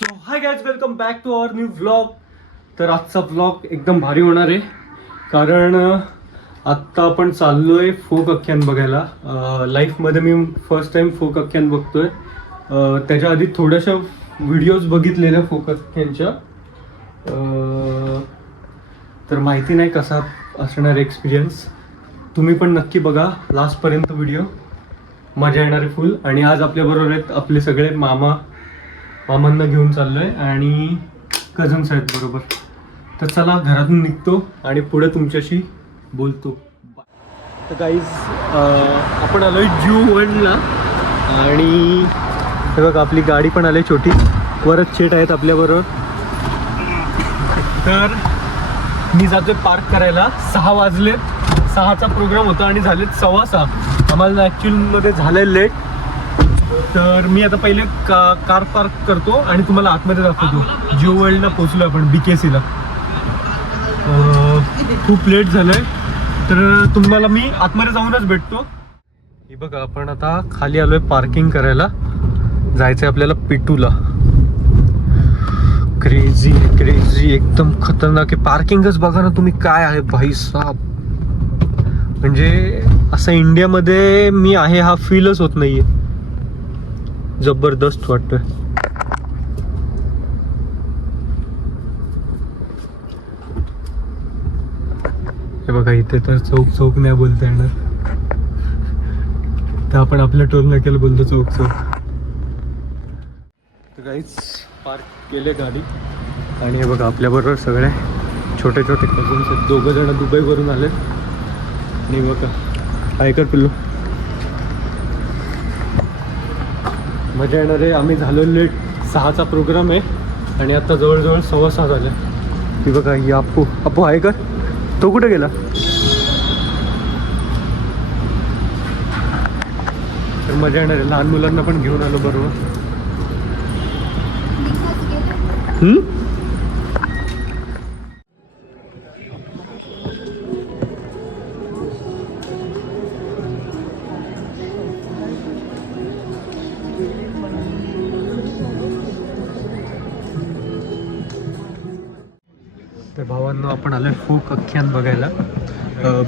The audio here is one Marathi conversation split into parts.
So hi guys, welcome back to our new vlog. तर आजचा व्लॉग एकदम भारी होणार आहे, कारण आत्ता आपण चाललोय फोक आख्यान बघायला. लाईफमध्ये मी फर्स्ट टाइम फोक आख्यान बघतोय. त्याच्या आधी थोड्याशा व्हिडिओज बघितलेल्या फोक आख्यानच्या. तर माहिती नाही कसा असणार एक्सपिरियन्स. तुम्ही पण नक्की बघा लास्टपर्यंत व्हिडिओ, मजा येणार आहे फुल. आणि आज आपल्याबरोबर आहेत आपले सगळे मामांना घेऊन चाललोय आणि कझन्स आहेत बरोबर. तर चला घरातून निघतो आणि पुढे तुमच्याशी बोलतो. तर गाईज आपण आलोय जू वर्ल्डला आणि हे बघा आपली गाडी पण आली छोटी. वरच शेट आहेत आपल्याबरोबर. तर मी जातोय पार्क करायला. 6 वाजलेत, 6चा प्रोग्राम होता आणि झालेत 6:15. आम्हाला ॲक्च्युअलमध्ये झालंय लेट. तर मी आता पहिले कार पार्क करतो आणि तुम्हाला आतमध्ये दाखवतो. जिओ वर्ल्डला पोचलो आपण, BKCला. खूप लेट झालंय, तर तुम्हाला मी आतमध्ये जाऊनच भेटतो. हे बघा आपण आता खाली आलोय पार्किंग करायला. जायचंय आपल्याला पिटूला. क्रेझी क्रेझी एकदम खतरनाक आहे. पार्किंगच बघा ना तुम्ही काय आहे भाई साहब. म्हणजे असं इंडियामध्ये मी आहे हा फीलच होत नाहीये. जबरदस्त वाटतोय. हे बघा इथे तर चौक नाही बोलता येणार, तर आपण आपल्या टोल नाक्याला बोलतो चौक. तर काहीच पार्क केले गाडी आणि हे बघा आपल्याबरोबर सगळे छोटे छोटे कझन्स आहेत. 2 जण दुबईवरून आले. आणि बघा ऐकर पिल्लू, मजा येणार आहे. आम्ही झालो लेट. 6चा प्रोग्राम आहे आणि आता जवळजवळ 6:15 झाले. ती बघा ही अपू आहे का? तो कुठे गेला? तर मजा येणार आहे. लहान मुलांना पण घेऊन आलो बरोबर. तर भावांनो आपण आलोय फोक आख्यान बघायला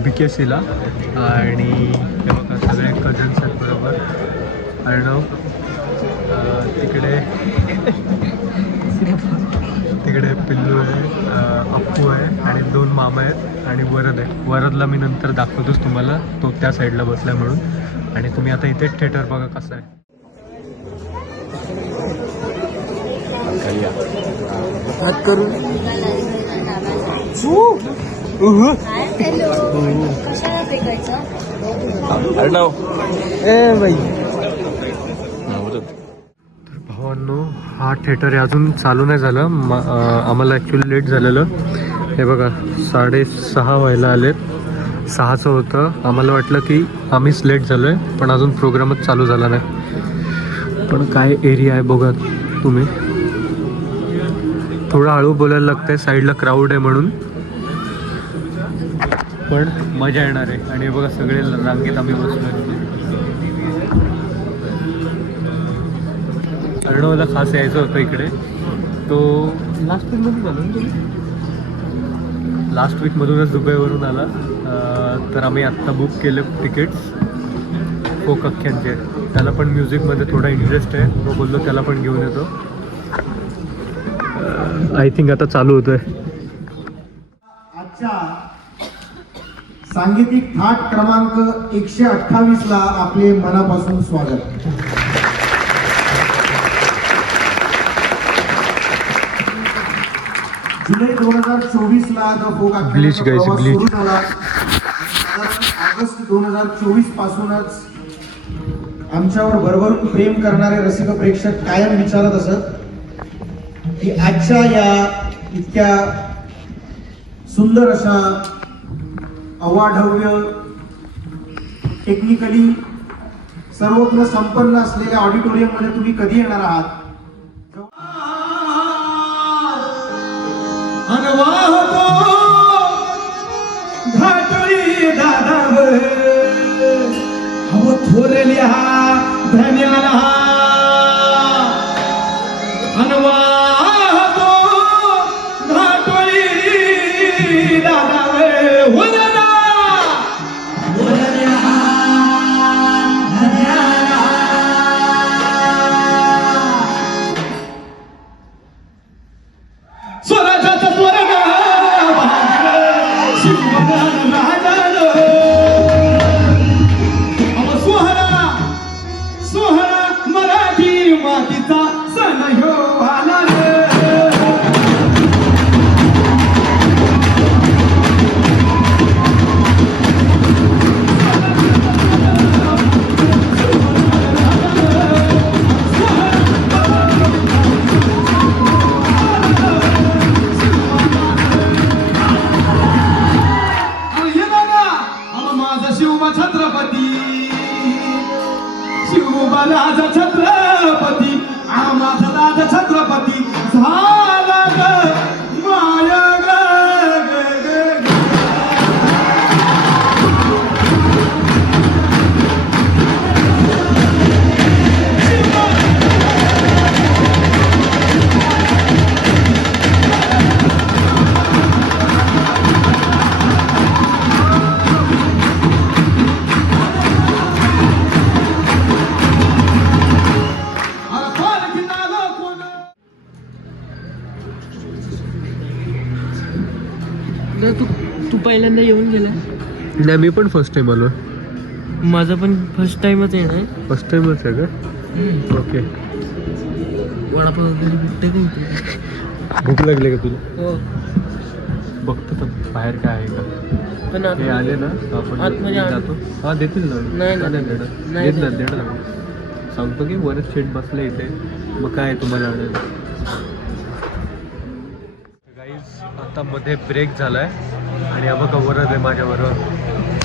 BKCला. आणि हे बघा सगळे कझन्स आहेत बरोबर. अर्णव तिकडे पिल्लू आहे, अप्पू आहे आणि 2 मामा आहेत आणि वरद आहे. वरदला मी नंतर दाखवतोच तुम्हाला, तो त्या साईडला बसलाय म्हणून. आणि तुम्ही आता इथे थिएटर बघा कसं आहे. हात करून तर भावांनो हा थिएटर आहे, अजून चालू नाही झालं. आम्हाला ॲक्च्युली लेट झालेलं. हे बघा 6:30 व्हायला आलेत. 6चं होतं. आम्हाला वाटलं की आम्हीच लेट झालो आहे, पण अजून प्रोग्रामच चालू झाला नाही. पण काय एरिया आहे बघा तुम्ही. थोडं हळू बोलायला लागतंय, साईडला क्राऊड आहे म्हणून. पण मजा येणार आहे. आणि बघा सगळे रांगेत आम्ही बसलो. अर्णवला खास यायचं होतं इकडे. तो लास्ट वीकमध्ये झालं ना, तुम्ही लास्ट वीकमधूनच दुबईवरून आला. तर आम्ही आत्ता बुक केले तिकीट्स फोक आख्यानचे. त्याला पण म्युझिकमध्ये थोडा इंटरेस्ट आहे, तो बोललो त्याला पण घेऊन येतो. आय थिंक आता चालू होतोय. आजच्या सांगीतिक थाट क्रमांक 128ला आपले मनापासून स्वागत. जुलै 2024ला फोक आख्यान सुरू झाला. ऑगस्ट 2024 पासूनच आमच्यावर भरभरून प्रेम करणारे रसिक प्रेक्षक कायम विचारत असत की आजच्या या इतक्या सुंदर अशा अवाढव्य टेक्निकली सर्वत्र संपन्न असलेल्या ऑडिटोरियम मध्ये तुम्ही कधी येणार आहात. थोरल्या धन्याला तू पहिल्यांदा येऊन गेला. नाही मी पण फर्स्ट टाइम आलो. माझा पण फर्स्ट टाइमच आहे ना. फर्स्ट टाइमच आहे का? ओके. वडापाव वगैरे भेटतं का इथे? भूक लागली का तुला? हो. बघतो तर बाहेर काय आहे का. पण हे आले ना आपण आतमध्ये जातो. हा देतील ना. नाही देणार सांगतो की वरच शेट बसले इथे. मग काय तुम्हाला आणायला. गाईज आता मध्ये ब्रेक झालाय आणि हा बघा वरद आहे माझ्याबरोबर.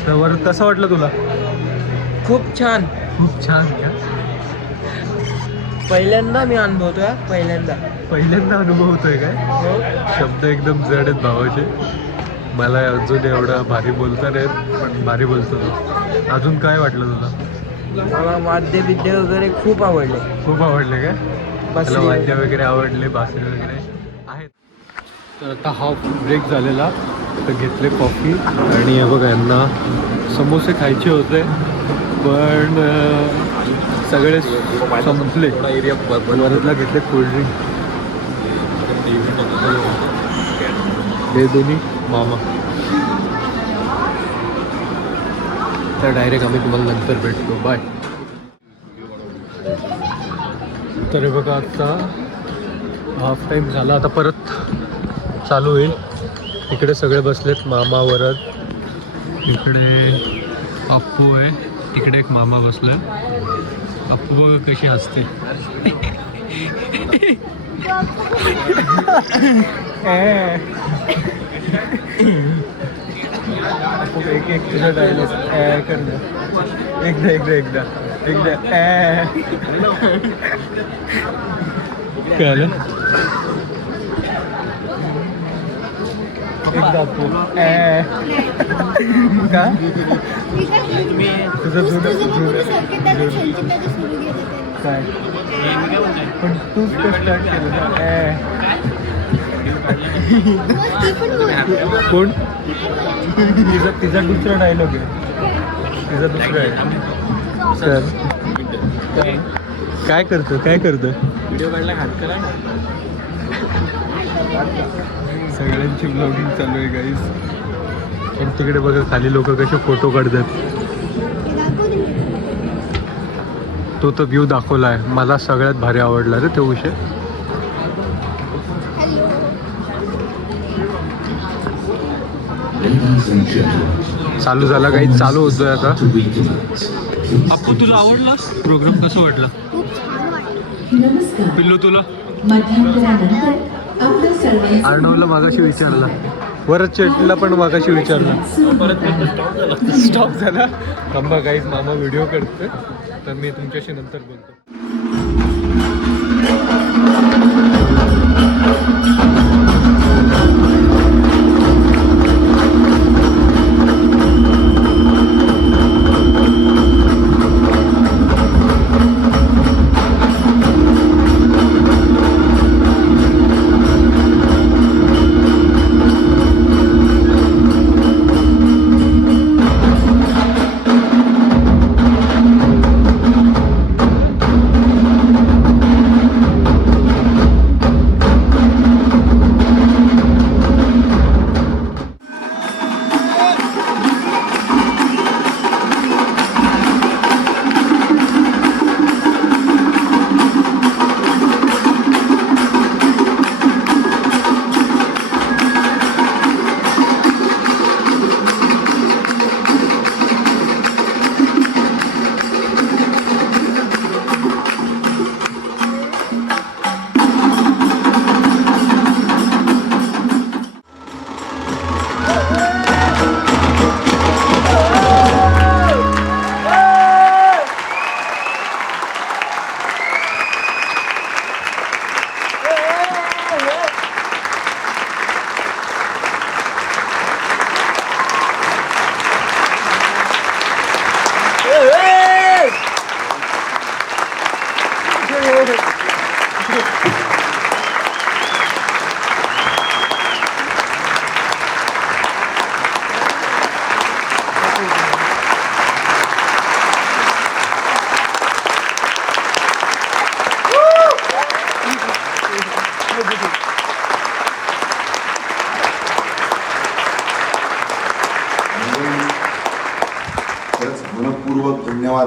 तर वरद कसं वाटलं तुला? खूप छान. खूप छान का? पहिल्यांदा मी अनुभवतोय. पहिल्यांदा अनुभवतोय काय? हो. शब्द एकदम जड आहेत भावाचे. मला अजून एवढा भारी बोलता नाही पण भारी बोलतो तो. अजून काय वाटलं तुला? मला वाद्य विद्या वगैरे खूप आवडले. खूप आवडले काय? बासरी त्याला वाद्य वगैरे आवडले, बासरी वगैरे आहेत. तर आता हाफ ब्रेक झालेला. तर घेतले कॉफी आणि हे बघा यांना समोसे खायचे होते पण सगळे संपले. वरदला घेतले कोल्ड्रिंक. हे दोन्ही मामा. तर डायरेक्ट आम्ही तुम्हाला नंतर भेटतो. बाय. तर हे बघा आता हाफ टाईम झाला. आता परत चालू होईल. इकडे सगळे बसलेत. मामा वरद. इकडे अप्पू आहे. तिकडे एक मामा बसलाय. अप्पू बघा कशी हसते. एक तुझा डायलॉग कर. एकदा काय एकदा अप्पू का तुझं काय पण तूच स्टार्ट केलं ना. कोण? तिचा दुसरा डायलॉग आहे. तिचा दुसरा आहे. सर काय करतो व्हिडिओ काढला हात करा ना. सगळ्यांची ब्लॉगिंग चालू आहे गाईज. आणि तिकडे बघा खाली लोक कसे फोटो काढतात. तो तर व्ह्यू दाखवला आहे. मला सगळ्यात भारी आवडला रे तो विषय. चालू झाला काही चालू होतोय आता. अप्पू तुला आवडला प्रोग्राम? कसं वाटलं पिल्लू तुला? अर्णवला मागाशी विचारला. वरच चेटला पण मागाशी विचारला. स्टॉप झाला. थांबा काहीच मामा व्हिडिओ करतोय तर मी तुमच्याशी नंतर बोलतो.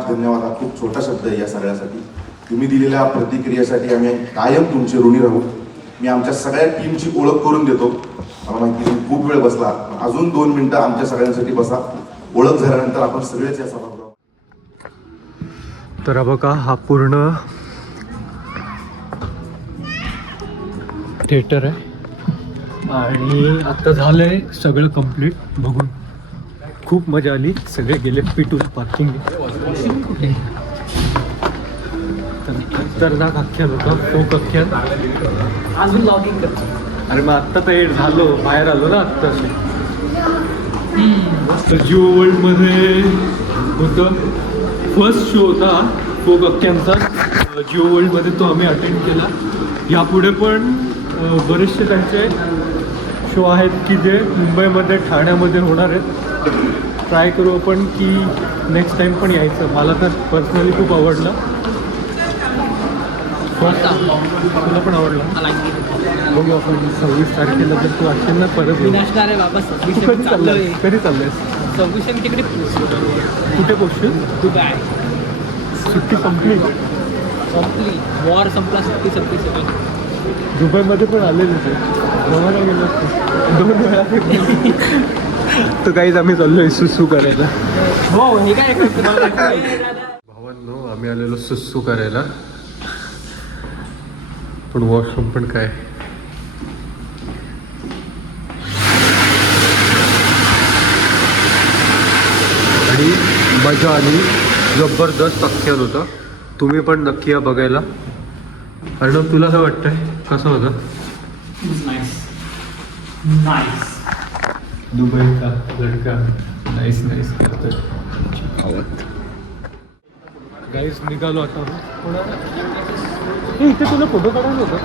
धन्यवाद हा खूप छोटा शब्द आहे या सगळ्यासाठी. तुम्ही दिलेल्या प्रतिक्रियेसाठी आम्ही कायम तुमचे ऋणी राहू. मी आमच्या सगळ्या टीमची ओळख करून देतो. मला माहिती तुम्ही खूप वेळ बसला, अजून 2 मिनिटं आमच्या सगळ्यांसाठी बसा. ओळख झाल्यानंतर आपण सगळेच या सभागृहात. तर हा बघा हा पूर्ण थिएटर आहे आणि आता झालंय सगळं कंप्लीट बघून खूप मजा आली. सगळे गेले पिटून पार्किंग. खतरनाक आख्यान होता, फोक आख्यान. अजून लॉगिंग करतो. अरे मग आत्ता तर एड झालो, बाहेर आलो ना आत्ता. तर जिओ वर्ल्डमध्ये होतं फर्स्ट शो होता फोक आख्यांचा जिओ वर्ल्डमध्ये, तो आम्ही अटेंड केला. यापुढे पण बरेचसे त्यांचे शो आहेत की जे मुंबईमध्ये ठाण्यामध्ये होणार आहेत. ट्राय करू आपण की नेक्स्ट टाईम पण यायचं. मला तर पर्सनली खूप आवडलं. तुला पण आवडलं? बघू आपण 26 तारखेला जर तू असेल ना परत येऊ. नसणार आहे बाबा. तू कधी चाललंय? कधी चाललंयस? 26 मी तिकडे कुठे पोचशील? तू काय सुट्टी संपली. वॉर संपला, सुट्टी संपली सगळी. दुबईमध्ये पण आलेले ते बघायला गेलो 2 वेळा. तर काहीच आम्ही चाललोय सुसू करायला. हो हे काय भावांनो आम्ही आलेलो सुसू करायला, पण वॉशरूम पण काय. आणि मजा आली, जबरदस्त आख्यान होतं. तुम्ही पण नक्की या बघायला. अर्णव तुला काय वाटतंय, कसं होतं? दुबई का लडका नाईस नाईस करतोय. गाईज निघालो आता. इथे तुला फोटो काढायला होतं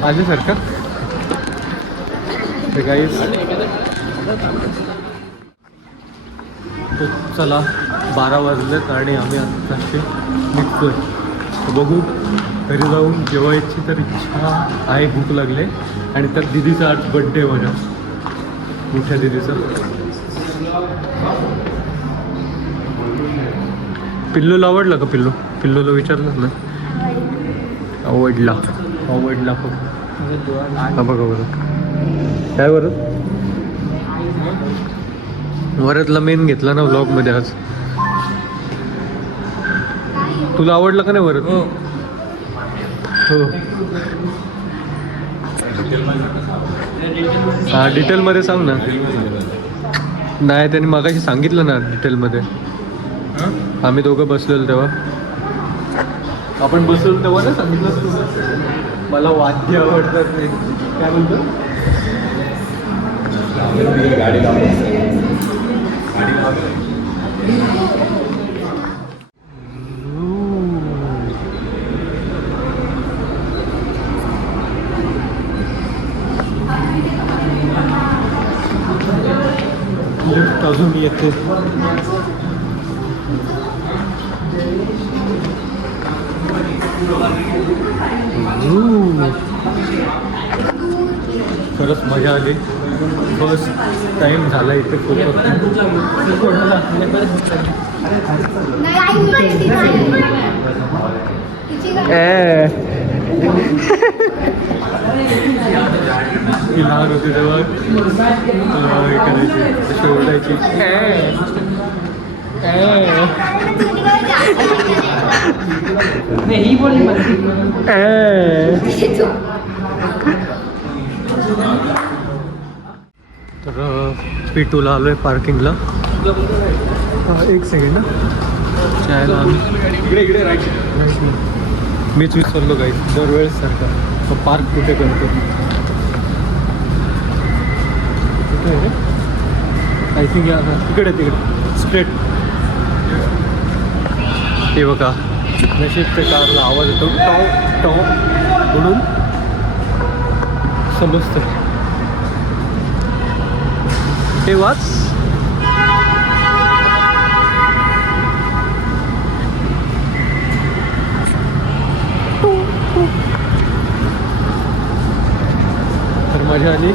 माझ्यासारखा. गाईज चला 12 वाजलेत आणि आम्ही आता निघतोय. बघू घरी जाऊन जेवायची तर इच्छा आहे, भूक लागले. आणि त्यात दिदीचा आज बड्डे आहे माझ्या मोठ्या दिदीचा. पिल्लूला आवडला का? पिल्लूला विचारलं ना. आवडला फक्त. हा बघा बरं काय बरं वरतला मेन घेतला ना व्लॉगमध्ये आज. तुला आवडलं का नाही वरत? हो. हा डिटेलमध्ये सांग ना. नाही त्यांनी मगाशी सांगितलं ना डिटेलमध्ये. आम्ही दोघं बसलेलो तेव्हा. आपण बसलो तेव्हा ना सांगितलं तू मला वाद्य आवडतात नाही. काय बोलतो? गाडी लिफ्ट अजून येते. खरंच मजा आली. फर्स्ट टाइम झाला इथे खूप. ती लहान होती तेव्हा हे करायची, अशी ओरडायची. ही बोलली तर P2ला आलो आहे पार्किंगला. 1 सेकंड ना. चायला इकडे राईट. मीच विसरलो काही दरवेळेस सारखा. तो पार्क कुठे करतो? कुठे आहे रे? आय थिंक या तिकडे स्ट्रेट. हे बघा नशीब त्या कारला आवाज येतो टॉ टॉ म्हणून समजतं. हे वाच. तर मजा आली.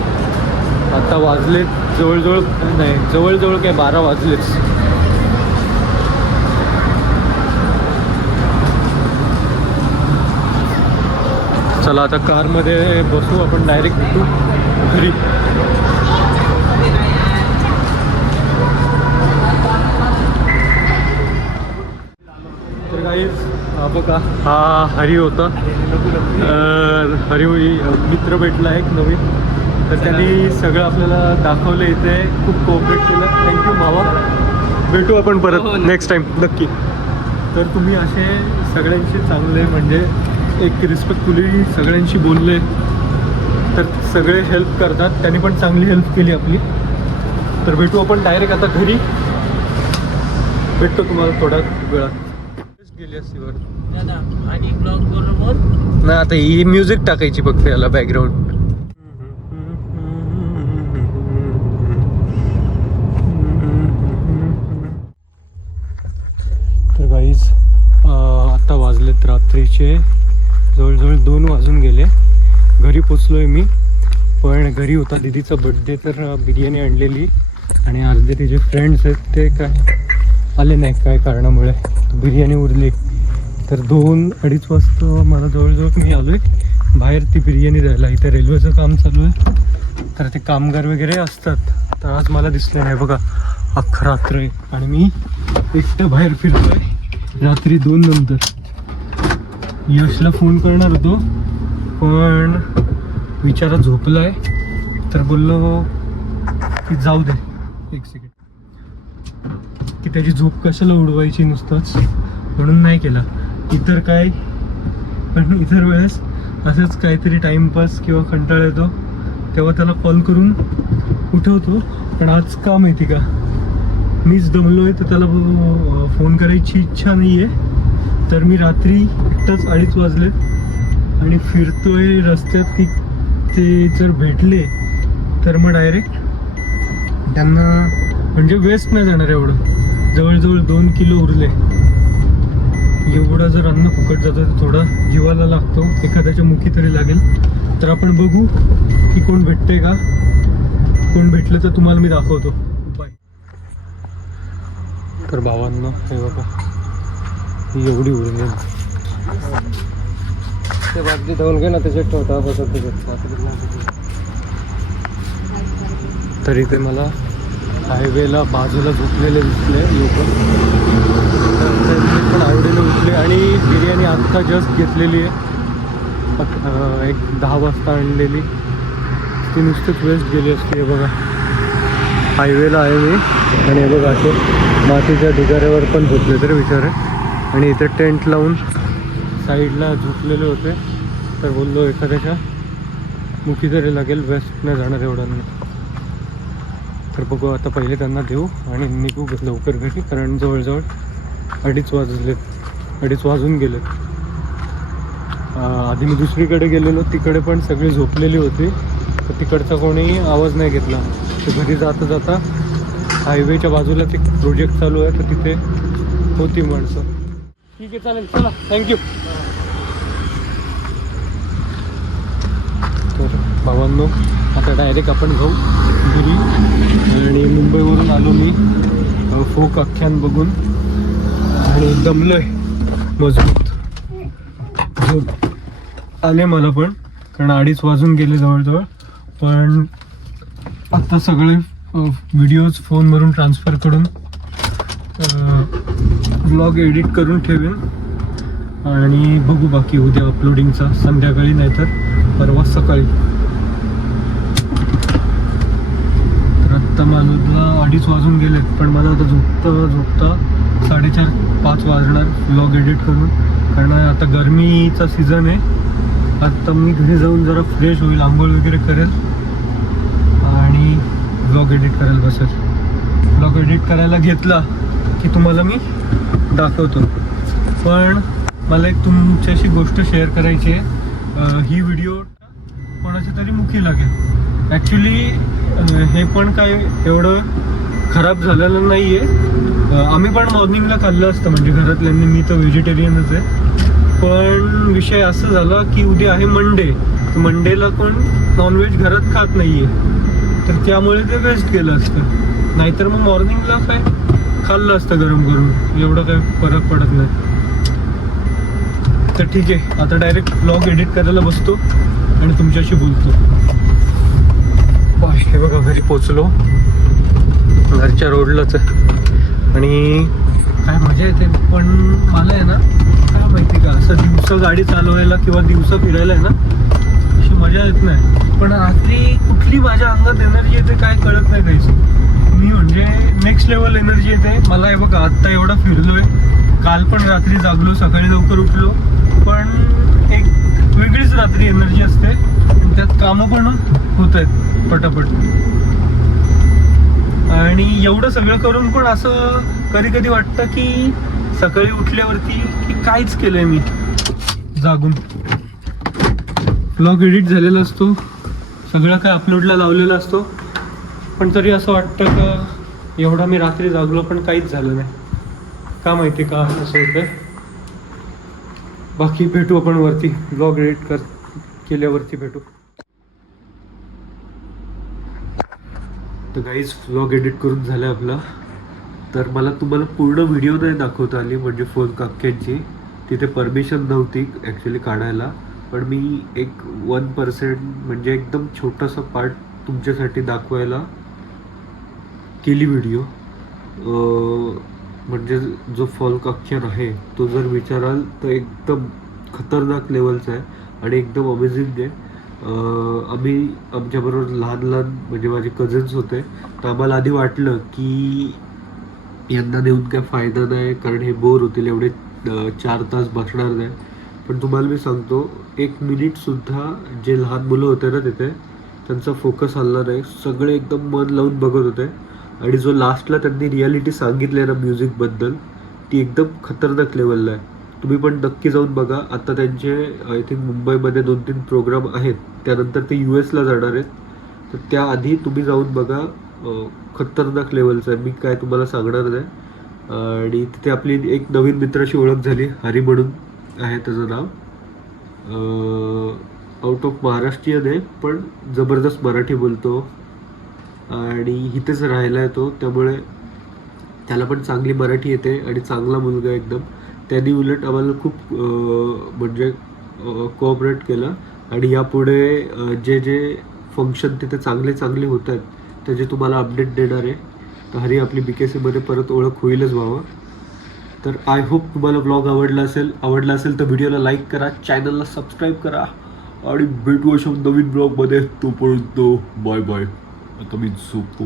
आता वाजले जवळजवळ काय 12 वाजलेच. चला आता कारमध्ये बसू आपण, डायरेक्ट भेटू घरी. तर गाईज बघा, हा हरी होता. हरी मित्र भेटला एक नवीन, तर त्यांनी सगळं आपल्याला दाखवलं इथे, खूप कोऑपरेट केलं. थँक्यू भावा. भेटू आपण परत नेक्स्ट टाईम नक्की. तर तुम्ही असे सगळ्यांशी चांगले, म्हणजे एक रिस्पेक्टफुली सगळ्यांशी बोलले तर सगळे हेल्प करतात. त्यांनी पण चांगली हेल्प केली आपली. तर भेटू आपण डायरेक्ट आता घरी. भेटतो तुम्हाला थोड्या वेळात. गेली असती बरं आणि ब्लॉग बरोबर नाही, आता ही म्युझिक टाकायची फक्त याला बॅकग्राऊंड. तर गाईज आता वाजलेत रात्रीचे जवळजवळ 2 वाजून गेले. घरी पोचलोय मी, पण घरी होता दीदीचा बड्डे, तर बिर्याणी आणलेली आणि अर्धे तिचे फ्रेंड्स आहेत ते काय आले नाही काय कारणामुळे, बिर्याणी उरली. तर 2-2:30 वाजता मला जवळजवळ मी आलो आहे बाहेर ती बिर्याणी द्यायला. इथं रेल्वेचं काम चालू आहे, तर ते कामगार वगैरे असतात. तर आज मला दिसले नाही बघा, अख्खा रात्र आहे आणि मी एकटं बाहेर फिरतोय रात्री 2 नंतर. यशला फोन करणार होतो पण विचारा झोपला आहे, तर बोललो की जाऊ दे 1 सेकंड, की त्याची झोप कशाला उडवायची नुसतंच, म्हणून नाही केला. इतर काय, पण इतर वेळेस असंच काहीतरी टाईमपास किंवा कंटाळा येतो तेव्हा त्याला कॉल करून उठवतो. पण आज का माहिती का, मीच दमलो आहे, तर त्याला फोन करायची इच्छा नाही आहे. तर मी रात्री एकटाच 2:30 वाजलेत आणि फिरतोय रस्त्यात, की ते जर भेटले तर मग डायरेक्ट त्यांना, म्हणजे वेस्ट नाही जाणार एवढं. जवळजवळ 2 किलो उरले. एवढा जर अन्न फुकट जातं तर थोडा जीवाला लागतो, एखाद्याच्या मुखी तरी लागेल. तर आपण बघू की कोण भेटते का. कोण भेटलं तर तुम्हाला मी दाखवतो. बाय. तर भावांना हे बघा, ही एवढी उरली. ते बाटली धावून घे ना, त्याच्यात ठेवता बसत त्याच्यात. तरी ते मला हायवेला बाजूला झोपलेले दिसले लोक, पण आवडीने उठले. आणि बिर्याणी आत्ता जस्ट घेतलेली आहे, एक 10 वाजता आणलेली, ती नुसतीच वेस्ट गेली असते. हे बघा, हायवेला आहे मी आणि हे बघा असे मातीच्या ढिगाऱ्यावर पण झोपले तर विचार आहे. आणि इथे टेंट लावून साईडला झोपलेले होते, तर बोललो एखाद्याच्या मुखी तरी लागेल, वेस्ट नाही जाणार एवढं नाही. तर बघू आता पहिले त्यांना देऊ आणि निघू लवकर घरी, कारण जवळजवळ 2:30 वाजून गेले. आधी मी दुसरीकडे गेलेलो, तिकडे पण सगळी झोपलेली होती, तर तिकडचा कोणीही आवाज नाही घेतला. तर घरी जाता जाता हायवेच्या बाजूला ते प्रोजेक्ट चालू आहे, तर तिथे होती माणसं. ठीक आहे, चालेल, चला, थँक्यू. तर भावांनो, आता डायरेक्ट आपण जाऊ घरी. आणि मुंबईवरून आलो मी फोक आख्यान बघून आणि दमलोय मजबूत. झोप आले मला पण, कारण 2:30 वाजून गेले जवळजवळ. पण आता सगळे व्हिडिओज फोनवरून ट्रान्सफर करून ब्लॉग एडिट करून ठेवेन आणि बघू बाकी उद्या अपलोडिंगचा, संध्याकाळी नाहीतर परवा सकाळी. तर आत्ता मला 2:30 वाजून गेलेत, पण मला आता झोपता 4:30-5 वाजणार ब्लॉग एडिट करून, कारण आता गरमीचा सीझन आहे. आता मी घरी जाऊन जरा फ्रेश होईल, आंघोळ वगैरे करेल आणि ब्लॉग एडिट करायला बसेल. ब्लॉग एडिट करायला घेतला की तुम्हाला मी दाखवतो. पण मला एक तुमच्याशी गोष्ट शेअर करायची आहे. ही व्हिडिओ कोणाच्या तरी मुखी लागेल. ॲक्च्युली हे पण काय एवढं खराब झालेलं नाही आहे. आम्ही पण मॉर्निंगला खाल्लं असतं, म्हणजे घरातल्यांनी, मी तर व्हेजिटेरियनच आहे. पण विषय असं झाला की उद्या आहे मंडे, मंडेला कोण नॉनव्हेज घरात खात नाही आहे, तर त्यामुळे ते वेस्ट गेलं असतं. नाहीतर मग मॉर्निंगला काय खाल्लं असतं गरम करून, एवढं काय फरक पडत नाही. तर ठीक आहे, आता डायरेक्ट ब्लॉग एडिट करायला बसतो आणि तुमच्याशी बोलतो. हे बघा घरी पोचलो, घरच्या रोडलाच आहे आणि काय मजा येते. पण मला आहे ना काय माहिती का, असं दिवसा गाडी चालवायला किंवा दिवसा फिरायला आहे ना अशी मजा येत नाही, पण रात्री कुठली माझ्या अंगात एनर्जी येते काय कळत नाही काहीच. मी म्हणजे नेक्स्ट लेवल एनर्जी येते मला. हे बघा आत्ता एवढा फिरलोय, काल पण रात्री जागलो, सकाळी लवकर उठलो, पण एक वेगळीच रात्री एनर्जी असते आणि त्यात कामं पण होत आहेत पटापट. आणि एवढं सगळं करून पण असं कधी कधी वाटतं की सकाळी उठल्यावरती की काहीच केलंय मी जागून. ब्लॉग एडिट झालेला असतो, सगळं काय अपलोडला लावलेलं असतो, पण तरी असं वाटतं का एवढा मी रात्री जागलो पण काहीच झालं नाही. का माहिती का असं होतं. बाकी भेटू आपण वरती, ब्लॉग एडिट केल्यावरती भेटू. तर गाईज व्लॉग एडिट करून झालं आहे आपला. तर मला तुम्हाला पूर्ण व्हिडिओ नाही दाखवता आली, म्हणजे फोन काक्यांची तिथे परमिशन नव्हती ॲक्च्युली काढायला, पण मी एक 1% म्हणजे एकदम छोटासा पार्ट तुमच्यासाठी दाखवायला केली व्हिडिओ. म्हणजे जो फॉल्क आख्यान आहे तो जर विचाराल तर एकदम खतरनाक लेवलचा आहे आणि एकदम अमेझिंग आहे. आम्ही आमच्याबरोबर लहान लहान म्हणजे माझे कझन्स होते, तर आम्हाला आधी वाटलं की यांना देऊन काय फायदा नाही, कारण हे बोर होतील, एवढे 4 तास बसणार नाही. पण तुम्हाला मी सांगतो 1 मिनिटसुद्धा जे लहान मुलं होते ना तिथे त्यांचा फोकस हलला नाही, सगळे एकदम मन लावून बघत होते. आणि जो लास्टला त्यांनी रियालिटी सांगितली ना म्युझिकबद्दल, ती एकदम खतरनाक लेवलला आहे. तुम्ही पण नक्की जाऊन बघा. आता त्यांचे आय थिंक मुंबईमध्ये 2-3 प्रोग्राम आहेत, त्यानंतर ते US ला जाणार आहेत, तर त्याआधी तुम्ही जाऊन बघा. खतरनाक लेवलचं आहे, मी काय तुम्हाला सांगणार नाही. आणि तिथे आपली एक नवीन मित्राशी ओळख झाली, हरी म्हणून आहे त्याचं नाव. आउट ऑफ महाराष्ट्रीयन आहे, पण जबरदस्त मराठी बोलतो आणि इथेच राहायला येतो, त्यामुळे त्याला पण चांगली मराठी येते आणि चांगला मुलगा एकदम. त्यांनी उलट आम्हाला खूप म्हणजे कोऑपरेट केलं आणि यापुढे जे जे फंक्शन तिथे चांगले होत आहेत त्याचे तुम्हाला अपडेट देणार आहे. तर हरी आपली BKCमध्ये परत ओळख होईलच व्हावं. तर आय होप तुम्हाला ब्लॉग आवडला असेल तर व्हिडिओला लाईक करा, चॅनलला सबस्क्राईब करा आणि भेटू अशा नवीन ब्लॉगमध्ये. तोपर्यंत बाय बाय. आता मी झोपतो.